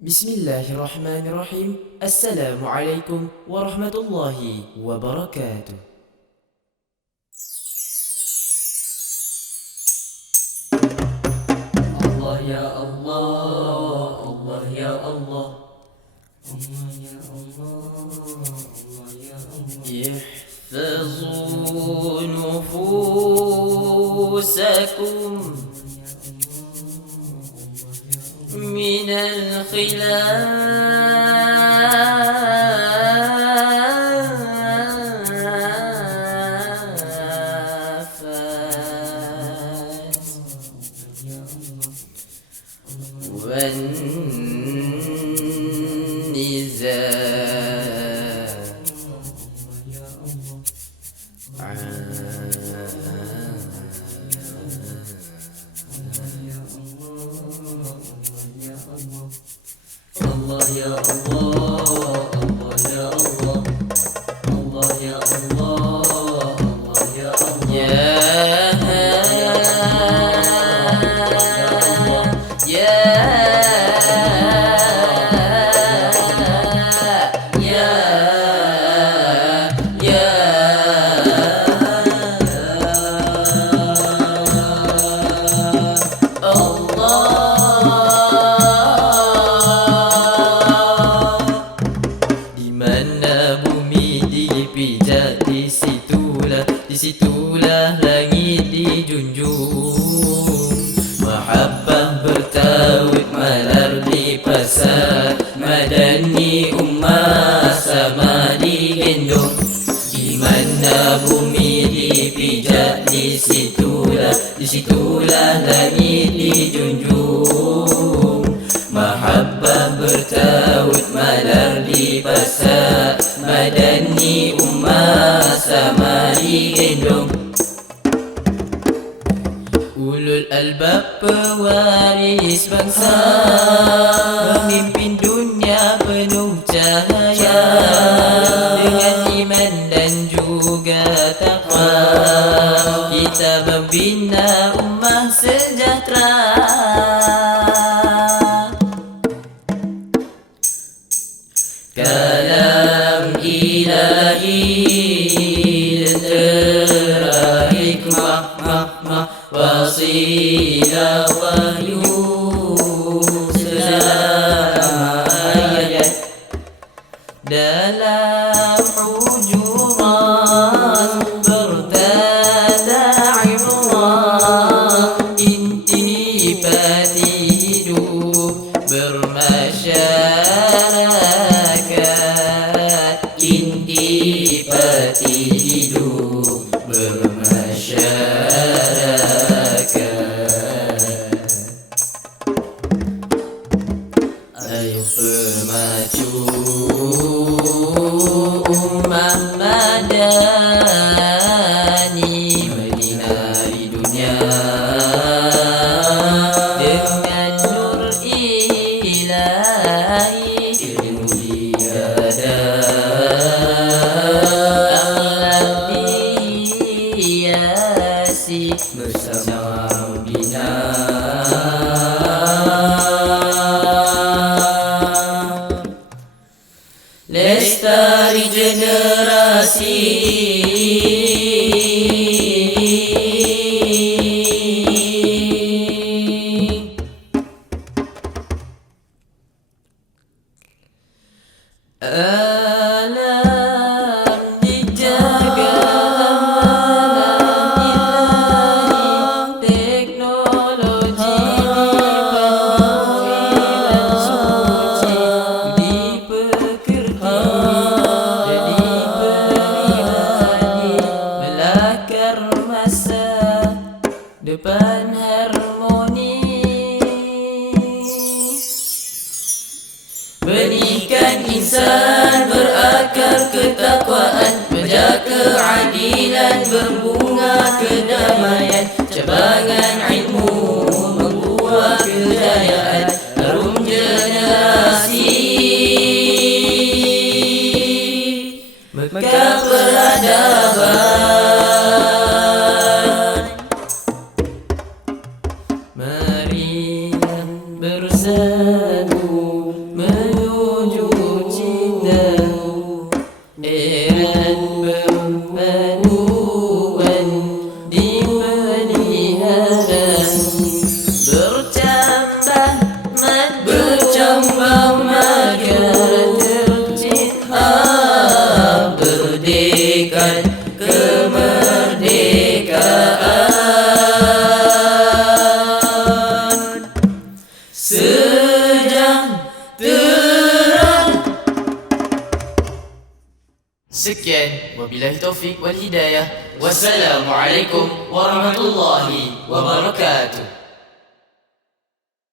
Bismillahirrahmanirrahim. Assalamualaikum warahmatullahi wabarakatuh. Allah ya Allah, Allah ya Allah, Allah ya Allah, Allah ya Allah. Ihfazu nufusakum من الخلافات Allah ya Allah, Allah ya Allah, Allah ya Allah, Allah ya Allah. Pijak disitulah langit dijunjung. Mahabbah bertaut malar di pasar, madani ummah sama digendong. Di mana bumi dipijak disitulah langit dijunjung. Mahabbah bertaut malar di pasar, madani ummah sama digendong. Ulul albab pewaris bangsa, memimpin dunia penuh cahaya, dengan iman dan juga taqwa, kita membina ummah sejahtera. Kalam ilahi lentera hikmah wasilah wahyu selama ayat dalam hujuran bertanda ibrah, intipati hidup bermasyarakat, intipati hidup bermasyarakat. Ayo pemacu ummah madani, menyinari dunia dengan nur ilahi, ilmu akhlak dihiasi bersama bina. Lestari generasi alam dijaga amanah ilahi, teknologi dipenuhi dan suci, dipekerti jadi pribadi, melakar masa depan harmoni. Benihkan insan berakar ketakwaan, menjaga keadilan, berbunga kedamaian, cabangan ilmu membuah kejayaan, harum generasi Mekah peradaban. Mari bersatu merayakan kemerdekaan. Sejahtera. Sekian, wabillahi taufik wal hidayah. Wassalamualaikum warahmatullahi wabarakatuh.